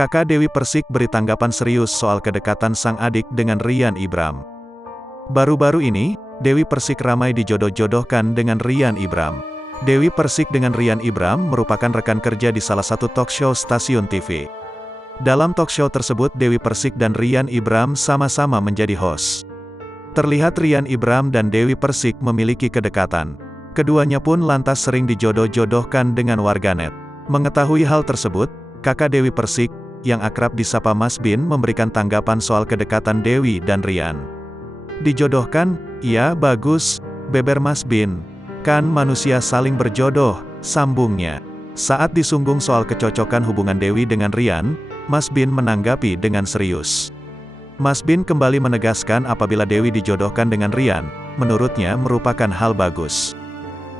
Kakak Dewi Persik beri tanggapan serius soal kedekatan sang adik dengan Rian Ibram. Baru-baru ini, Dewi Persik ramai dijodoh-jodohkan dengan Rian Ibram. Dewi Persik dengan Rian Ibram merupakan rekan kerja di salah satu talk show stasiun TV. Dalam talk show tersebut Dewi Persik dan Rian Ibram sama-sama menjadi host. Terlihat Rian Ibram dan Dewi Persik memiliki kedekatan. Keduanya pun lantas sering dijodoh-jodohkan dengan warganet. Mengetahui hal tersebut, kakak Dewi Persik, yang akrab disapa Mas Bin memberikan tanggapan soal kedekatan Dewi dan Rian. Dijodohkan? Iya, bagus, beber Mas Bin. Kan manusia saling berjodoh, sambungnya. Saat disunggung soal kecocokan hubungan Dewi dengan Rian, Mas Bin menanggapi dengan serius. Mas Bin kembali menegaskan apabila Dewi dijodohkan dengan Rian, menurutnya merupakan hal bagus.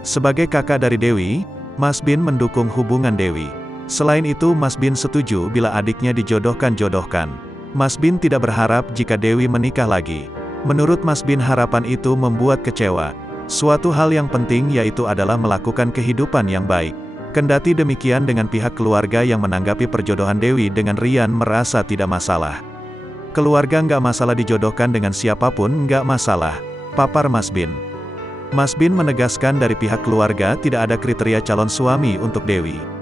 Sebagai kakak dari Dewi, Mas Bin mendukung hubungan Dewi. Selain itu Mas Bin setuju bila adiknya dijodohkan-jodohkan. Mas Bin tidak berharap jika Dewi menikah lagi. Menurut Mas Bin harapan itu membuat kecewa. Suatu hal yang penting yaitu adalah melakukan kehidupan yang baik. Kendati demikian dengan pihak keluarga yang menanggapi perjodohan Dewi dengan Rian merasa tidak masalah. Keluarga nggak masalah dijodohkan dengan siapapun nggak masalah, papar Mas Bin. Mas Bin menegaskan dari pihak keluarga tidak ada kriteria calon suami untuk Dewi.